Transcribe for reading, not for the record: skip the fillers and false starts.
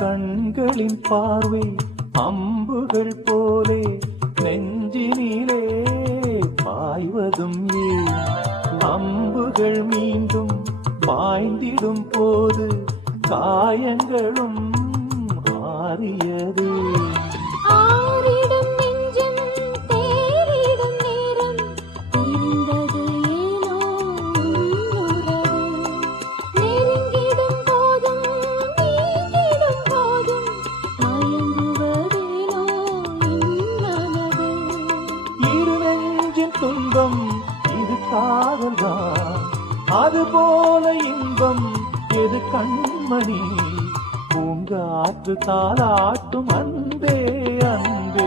கண்களின் பார்வை அம்புகள் போலே நெஞ்சினிலே பாய்வதும் ஏன்? அம்புகள் மீண்டும் பாய்ந்திடும் போது காயங்களும் ஆறியது. ஆறிடும் நெஞ்சம் தேறிடும் நேரம் தெரிந்தது ஏனோ உன்னுறவு. நெருங்கிடும் போதும் நீங்கிடும் போதும் மயங்குவதேனோ என் மனது. இரு நெஞ்சின் துன்பம் இது காதல்தான், அதுபோல இன்பம் எது கண்மணி? பூங்காற்று தாலாட்டும் அன்பே அன்பே.